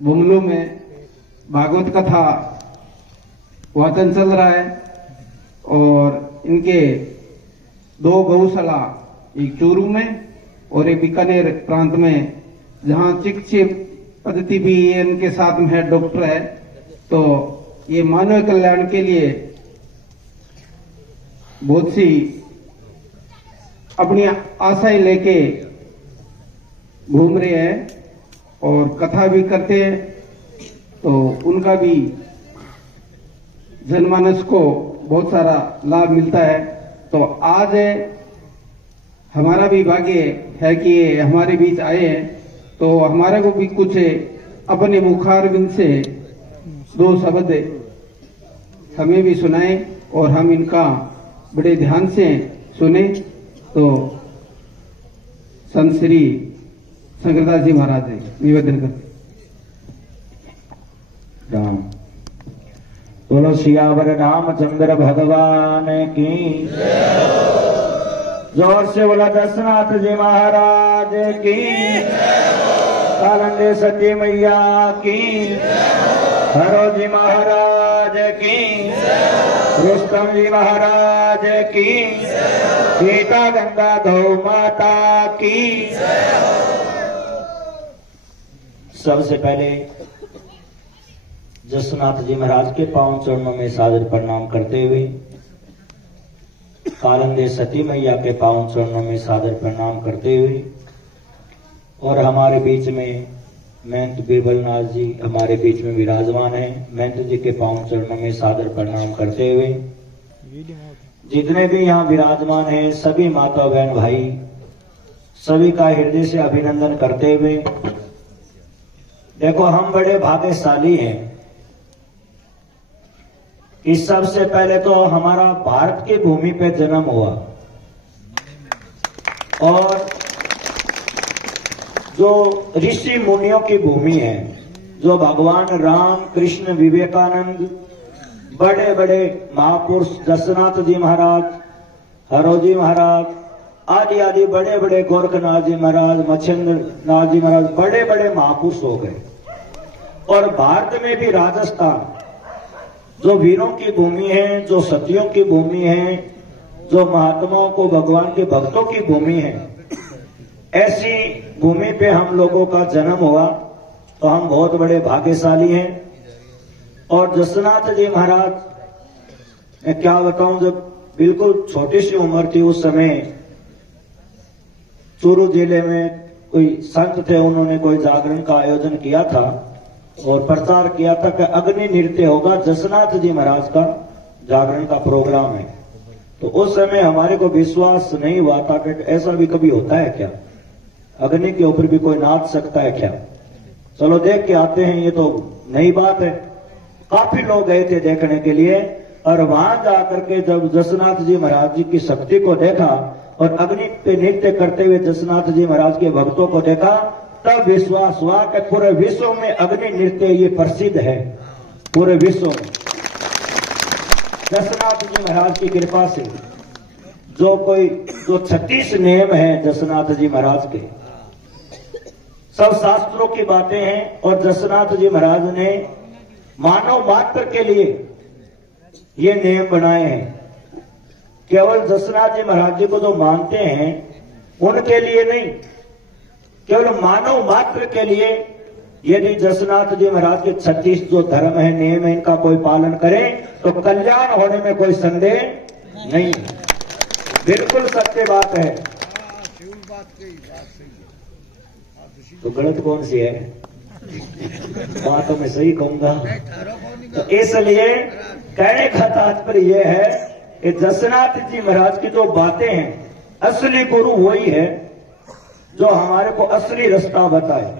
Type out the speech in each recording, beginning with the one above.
बुंगलू में भागवत कथा वाचन चल रहा है और इनके 2 गौशाला, एक चूरू में और एक बीकानेर प्रांत में, जहां चिकित्सा पद्धति भी इनके साथ में है, डॉक्टर है। तो ये मानव कल्याण के लिए बहुत सी अपनी आशाएं लेके घूम रहे हैं और कथा भी करते हैं। तो उनका भी जनमानस को बहुत सारा लाभ मिलता है। तो आज हमारा भी भाग्य है कि ये हमारे बीच आए हैं, तो हमारे को भी कुछ अपने मुखारबिंद से 2 शब्द हमें भी सुनाए और हम इनका बड़े ध्यान से सुने। तो संत श्री शंकरदास जी महाराज निवेदन करते। राम बोलो सियावर रामचंद्र भगवान की, जोर से बोला दशनाथ जी महाराज की, कालंदे सती मैया की, हरो जी महाराज की, रुस्तम जी महाराज की, सीता गंगा गौ माता की। सबसे पहले जसनाथ जी महाराज के पांव चरणों में सादर प्रणाम करते हुए, कालंदे सती मैया के पांव चरणों में सादर प्रणाम करते हुए, और हमारे बीच में महंत बीरबलनाथ जी हमारे बीच में विराजमान हैं, महंत जी के पांव चरणों में सादर प्रणाम करते हुए, जितने भी यहाँ विराजमान हैं सभी माता बहन भाई सभी का हृदय से अभिनंदन करते हुए, देखो हम बड़े भाग्यशाली हैं कि सबसे पहले तो हमारा भारत की भूमि पे जन्म हुआ, और जो ऋषि मुनियों की भूमि है, जो भगवान राम कृष्ण विवेकानंद बड़े बड़े महापुरुष जसनाथ जी महाराज, हरोजी महाराज आदि आदि बड़े बड़े गोरखनाथ जी महाराज, मच्छिंद्र नाथ जी महाराज बड़े बड़े महापुरुष हो गए। और भारत में भी राजस्थान जो वीरों की भूमि है, जो सतियों की भूमि है, जो महात्माओं को भगवान के भक्तों की भूमि है, ऐसी भूमि पे हम लोगों का जन्म हुआ। तो हम बहुत बड़े भाग्यशाली हैं। और जसनाथ जी महाराज मैं क्या बताऊं, जब बिल्कुल छोटी सी उम्र थी उस समय चूरू जिले में कोई संत थे, उन्होंने कोई जागरण का आयोजन किया था और प्रचार किया था कि अग्नि नृत्य होगा, जसनाथ जी महाराज का जागरण का प्रोग्राम है। तो उस समय हमारे को विश्वास नहीं हुआ था कि ऐसा भी कभी होता है क्या, अग्नि के ऊपर भी कोई नाच सकता है क्या। चलो देख के आते हैं, ये तो नई बात है। काफी लोग गए थे देखने के लिए, और वहां जाकर के जब जसनाथ जी महाराज जी की शक्ति को देखा और अग्नि पे नृत्य करते हुए जसनाथ जी महाराज के भक्तों को देखा, तब विश्वास हुआ कि पूरे विश्व में अग्नि नृत्य ये प्रसिद्ध है। पूरे विश्व में जसनाथ जी महाराज की कृपा से जो 36 नियम है जसनाथ जी महाराज के, सब शास्त्रों की बातें हैं। और जसनाथ जी महाराज ने मानव मात्र के लिए ये नियम बनाए हैं। केवल जसनाथ जी महाराज जी को जो मानते हैं उनके लिए नहीं, केवल मानव मात्र के लिए। यदि जसनाथ जी महाराज के 36 जो धर्म है, नियम है, इनका कोई पालन करे तो कल्याण होने में कोई संदेह नहीं। बिल्कुल सत्य बात है। तो गलत कौन सी है? बात तो मैं सही कहूंगा। तो इसलिए कहने का तात्पर्य यह है कि जसनाथ जी महाराज की जो बातें हैं, असली गुरु वही है जो हमारे को असली रास्ता बताए।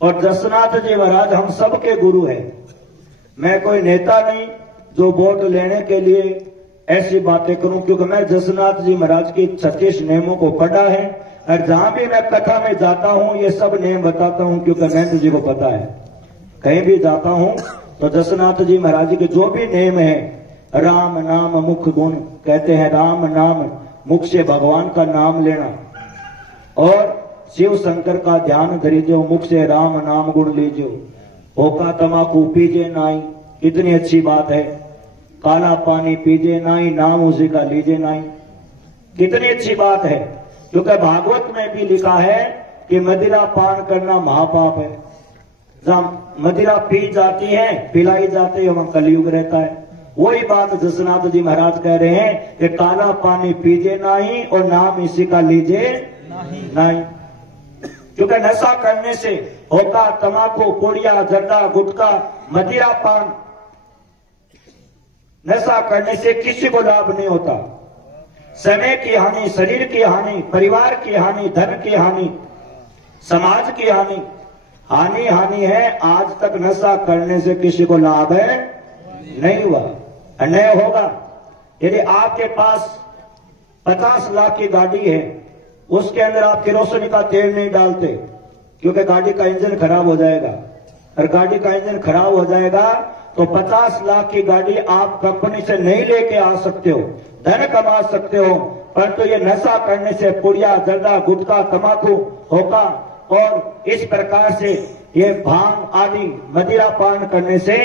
और जसनाथ जी महाराज हम सबके गुरु हैं। मैं कोई नेता नहीं जो वोट लेने के लिए ऐसी बातें करूं, क्योंकि मैं जसनाथ जी महाराज के 36 नियमों को पढ़ा है, और जहां भी मैं कथा में जाता हूं ये सब नियम बताता हूं, क्योंकि महंत जी को पता है। कहीं भी जाता हूं तो जसनाथ जी महाराज जी के जो भी नियम है, राम नाम मुख गुण कहते हैं, राम नाम मुख से भगवान का नाम लेना, और शिव शंकर का ध्यान धरीजो, मुख से राम नाम गुण लीजो, होका तमाकू पीजे नाई, कितनी अच्छी बात है। काला पानी पीजे नाई, नाम उसी का लीजे नाई, कितनी अच्छी बात है। क्योंकि भागवत में भी लिखा है कि मदिरा पान करना महापाप है। जहां मदिरा पी जाती है, पिलाई जाती है, वहां कलयुग रहता है। वही बात जसनाथ जी महाराज कह रहे हैं कि काला पानी पीजे नहीं और नाम इसी का लीजे नहीं। क्योंकि नशा करने से होका तमाकू पुड़िया जर्दा गुटखा मदिरा पान, नशा करने से किसी को लाभ नहीं होता। समय की हानि, शरीर की हानि, परिवार की हानि, धन की हानि, समाज की हानि, हानि हानि है। आज तक नशा करने से किसी को लाभ है नहीं हुआ, अन्याय होगा। यदि आपके पास 50 लाख की गाड़ी है, उसके अंदर आप किरोसिन का तेल नहीं डालते, क्योंकि गाड़ी का इंजन खराब हो जाएगा। और गाड़ी का इंजन खराब हो जाएगा तो 50 लाख की गाड़ी आप कंपनी से नहीं लेके आ सकते हो, धन कमा सकते हो, परंतु ये नशा करने से पुड़िया जर्दा गुटखा तमाकू होका और इस प्रकार से ये भांग आदि मदिरा पान करने से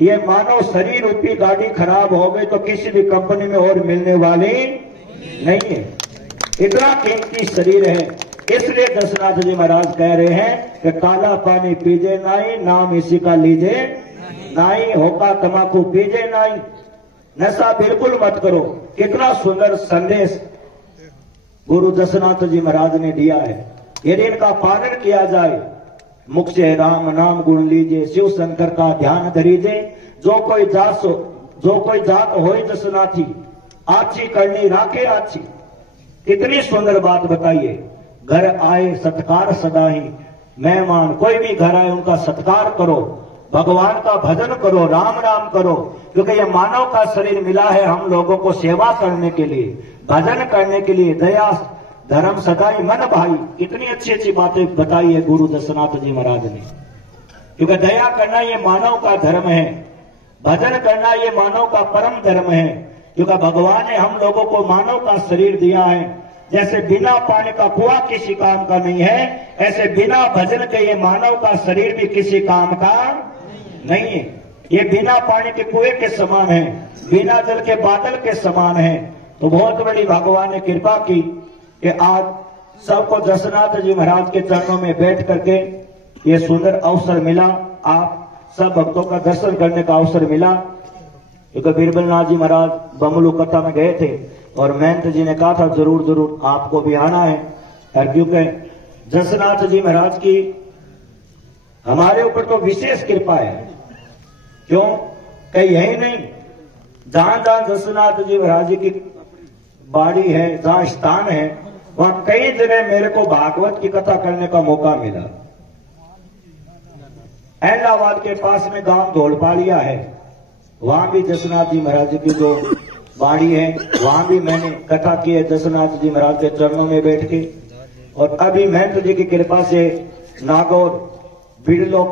ये मानव शरीर रूपी गाड़ी खराब हो गई तो किसी भी कंपनी में और मिलने वाली नहीं है। इतना कीमती शरीर है। इसलिए दशनाथ जी महाराज कह रहे हैं कि काला पानी पीजे नाई, नाम इसी का लीजे नाई, होका तमाकू पीजे नाई, नशा बिल्कुल मत करो। कितना सुंदर संदेश गुरु दशनाथ जी महाराज ने दिया है। यदि इनका पालन किया जाए, मुख से राम नाम गुण लीजिए, शिव शंकर का ध्यान धरीजे, जो कोई जात होई दशनाथी, आची करनी राखे आची। कितनी सुंदर बात बताइए। घर आए सत्कार सदा ही, मेहमान कोई भी घर आए उनका सत्कार करो, भगवान का भजन करो, राम नाम करो, क्योंकि ये मानव का शरीर मिला है हम लोगों को सेवा करने के लिए, भजन करने के लिए। दया धर्म सदाई मन भाई, कितनी अच्छी अच्छी बातें बताई है गुरु दशनाथ जी महाराज ने। क्योंकि दया करना ये मानव का धर्म है, भजन करना ये मानव का परम धर्म है। क्योंकि भगवान ने हम लोगों को मानव का शरीर दिया है। जैसे बिना पानी का कुआं किसी काम का नहीं है, ऐसे बिना भजन के ये मानव का शरीर भी किसी काम का नहीं है। ये बिना पानी के कुएं के समान है, बिना जल के बादल के समान है। तो बहुत बड़ी भगवान ने कृपा की कि आज सबको दशनाथ जी महाराज के चरणों में बैठ करके ये सुंदर अवसर मिला, आप सब भक्तों का दर्शन करने का अवसर मिला। क्योंकि बीरबलनाथ जी महाराज बमलू कथा में गए थे और महंत जी ने कहा था जरूर जरूर आपको भी आना है। और क्योंकि दशनाथ जी महाराज की हमारे ऊपर तो विशेष कृपा है। क्यों कहीं यही नहीं, जहां जहां दशनाथ जी महाराज जी की बाड़ी है, जहां स्थान है, वहां कई जगह मेरे को भागवत की कथा करने का मौका मिला। अहमदाबाद के पास में गांव धोलपालिया है, वहां भी दशनाथ जी महाराज की जो बाड़ी है वहां भी मैंने कथा की है दशनाथ जी महाराज के चरणों में बैठ के। और अभी महंत जी की कृपा से नागौर बिड़लो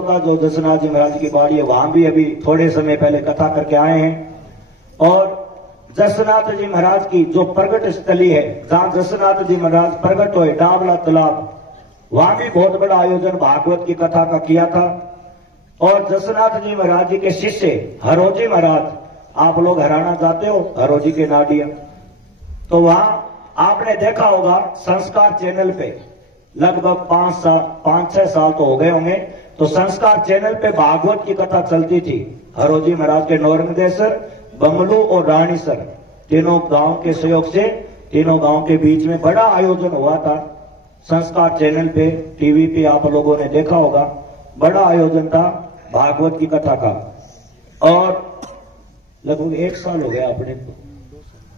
का जो दशनाथ जी महाराज की बाड़ी है वहां भी अभी थोड़े समय पहले कथा करके आए हैं। और दशनाथ जी महाराज की जो प्रगट स्थली है, जहां दशनाथ जी महाराज प्रगट हुए, डाबला तालाब, वहां भी बहुत बड़ा आयोजन भागवत की कथा का किया था। और दशनाथ जी महाराज जी के शिष्य हरोजी महाराज, आप लोग हरियाणा जाते हो, हरोजी के नाडिया, तो वहां आपने देखा होगा संस्कार चैनल पे लगभग 5-6 साल तो हो गए होंगे, तो संस्कार चैनल पे भागवत की कथा चलती थी। हरोजी महाराज के नौरंगदेसर, बमलू और रानीसर तीनों गांव के सहयोग से, तीनों गांव के बीच में बड़ा आयोजन हुआ था। संस्कार चैनल पे, टीवी पे आप लोगों ने देखा होगा, बड़ा आयोजन था भागवत की कथा का। और लगभग 1 साल हो गया, अपने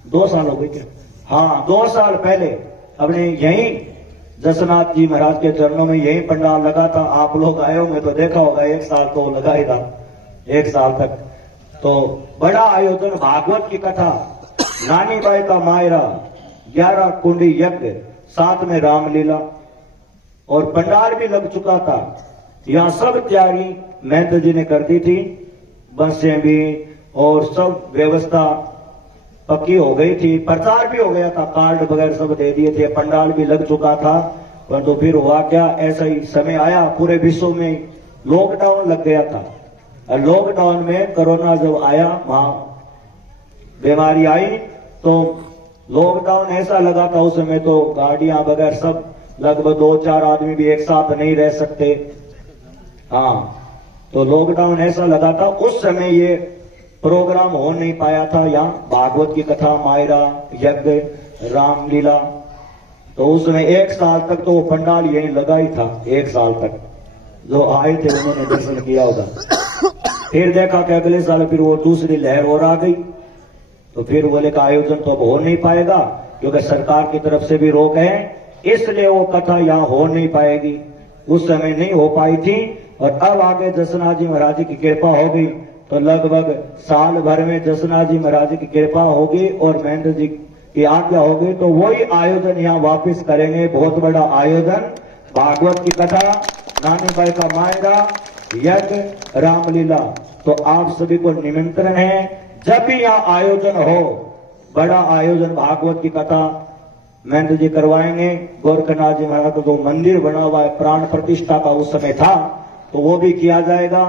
2 साल हो गए क्या? हाँ, 2 साल पहले अपने यही दशनाथ जी महाराज के चरणों में यही पंडाल लगा था। आप लोग आए होंगे तो देखा होगा, 1 साल तो लगा ही था, 1 साल तक। तो बड़ा आयोजन भागवत की कथा, नानी बाई का मायरा, 11 कुंडी यज्ञ, साथ में रामलीला, और पंडाल भी लग चुका था। यहाँ सब तैयारी महंत जी ने कर दी थी, बसें भी और सब व्यवस्था पक्की हो गई थी, प्रचार भी हो गया था, कार्ड वगैरह सब दे दिए थे, पंडाल भी लग चुका था। परंतु फिर हुआ क्या, ऐसा ही समय आया, पूरे विश्व में लॉकडाउन लग गया था। और लॉकडाउन में कोरोना जब आया, वहां बीमारी आई, तो लॉकडाउन ऐसा लगा था उस समय, तो गाड़ियां बगैर सब, लगभग 2-4 आदमी भी एक साथ नहीं रह सकते। हाँ, तो लॉकडाउन ऐसा लगा था उस समय, ये प्रोग्राम हो नहीं पाया था। यहाँ भागवत की कथा, मायरा, यज्ञ, रामलीला, तो उसमें 1 साल तक तो वो पंडाल यहीं लगा ही था। 1 साल तक जो आए थे उन्होंने दर्शन किया होगा। फिर देखा कि अगले साल फिर वो दूसरी लहर और आ गई, तो फिर बोले का आयोजन तो अब हो नहीं पाएगा, क्योंकि सरकार की तरफ से भी रोक है, इसलिए वो कथा यहाँ हो नहीं पाएगी। उस समय नहीं हो पाई थी, और अब आगे जसनाथ जी महाराज की कृपा हो गई, तो लगभग साल भर में जसनाथ जी महाराज की कृपा होगी और महेंद्र जी की आज्ञा होगी, तो वही आयोजन यहाँ वापस करेंगे। बहुत बड़ा आयोजन, भागवत की कथा, नानी बाई का मायरा, यज्ञ, रामलीला। तो आप सभी को निमंत्रण है, जब भी यहाँ आयोजन हो, बड़ा आयोजन भागवत की कथा महेंद्र जी करवाएंगे। गोरखनाथ जी महाराज का जो मंदिर बना हुआ है, प्राण प्रतिष्ठा का उस समय था, तो वो भी किया जाएगा।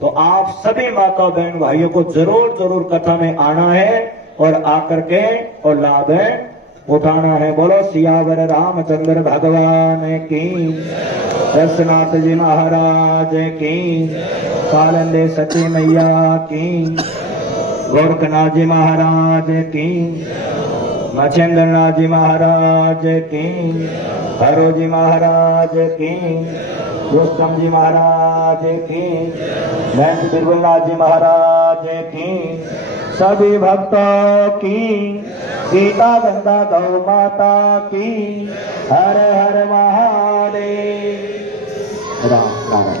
तो आप सभी माता बहन भाइयों को जरूर जरूर कथा में आना है और आकर के और लाभ उठाना है। बोलो सियावर रामचंद्र भगवान की, दशनाथ जी महाराज की, कालंदे सती मैया की, गोरखनाथ जी महाराज की, मच्छेंद्रनाथ जी महाराज की, हरो जी महाराज की, रुस्तम जी महाराज की, महंत बिरबलनाथ जी महाराज की, सभी भक्तों की, गीता गंगा गौ माता की, हर हर महादेव। राम राम।